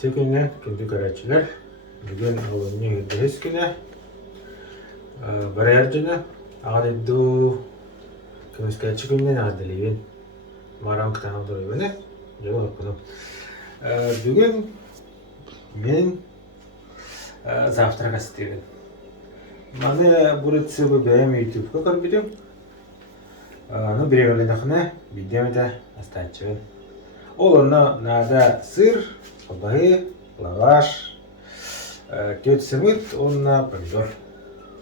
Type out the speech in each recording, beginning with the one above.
Tükünden kündük araçlar. Bugün oğlunu hürdüğüz güne. Barayarcını ağrıddu. Kümüskayçı günden ağrıdılıyın. Maram kıtağına duruyor ne? Yok okudum. Bugün ben завтрак istedin. Bana burası bu benim YouTube'ga koydum. Onu bir evlenekine videomu da astayacağım. Оларны нада сыр, колбасы, лаваш, көт сымыт, онна помидор.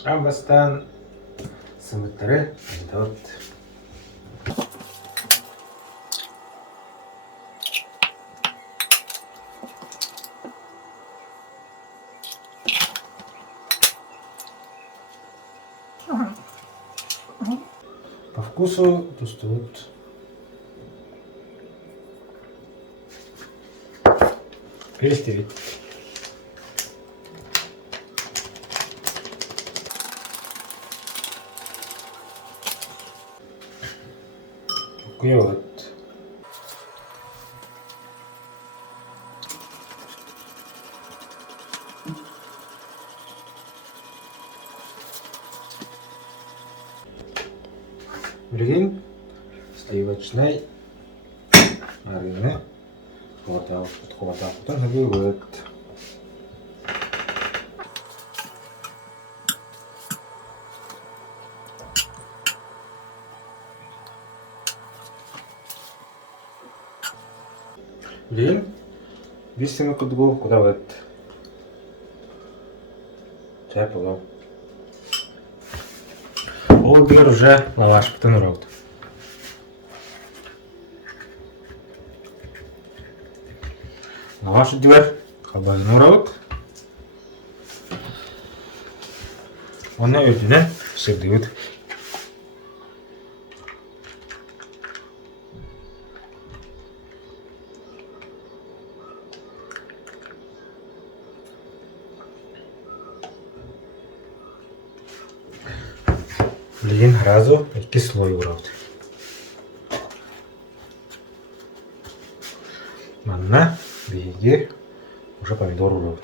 Амбастан сымыттары айтылып. По вкусу достают. Перестереть. Кует. Бірген сливочный маргаrini Хватает набивает. Блин, висим куда вот. Чай полов. Ол бир уже лаваш бүтін ұрауды. Лаваш үдівер қалбазын ұрауды. Оны өтінен сырды өт. Блин, разу iki слой ұрауды. Манна бейге уже помидор ұрауды.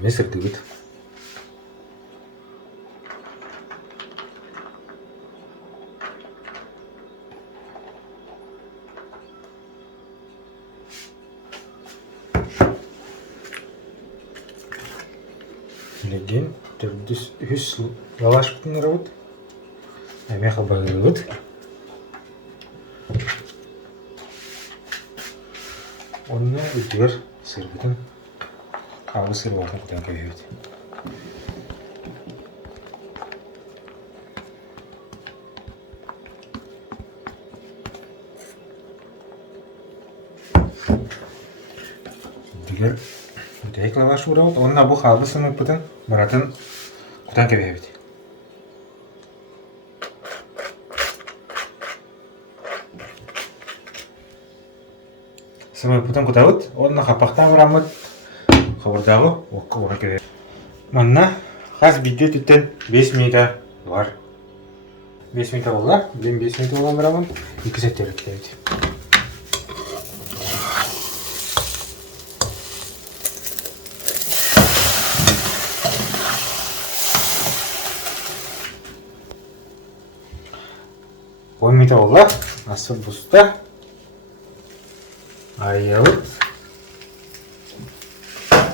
Әме сырды өт. Леген түрдіс үс лаваш бүтін ұрауд. Әме қалбағы ұрауд. Онына өтігер сыр бүтін. Қалы сыр бардың құдан көйеді. Өтігер Тек лаваш ұрауд, онына бұл қалды сымып бұтын, баратын құтан кебейбеді. Сымып бұтын құтауыд, онына қапақтан ұрамыд, қабырдағы оққы ұра кебейбеді. Манна қаз видео түттен 5 минута бар. 5 минута олар, мен 5 минута олан бұрамын, 2 сәттер өткеледі. Помните олар, асыр бұста айылып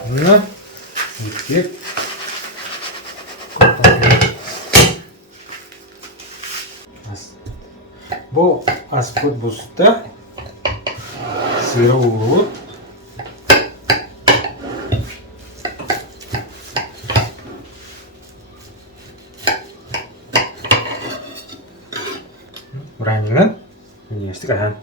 мұны өткеп бұл аспыт бұста сыры ұлып Раннинен университет ахан.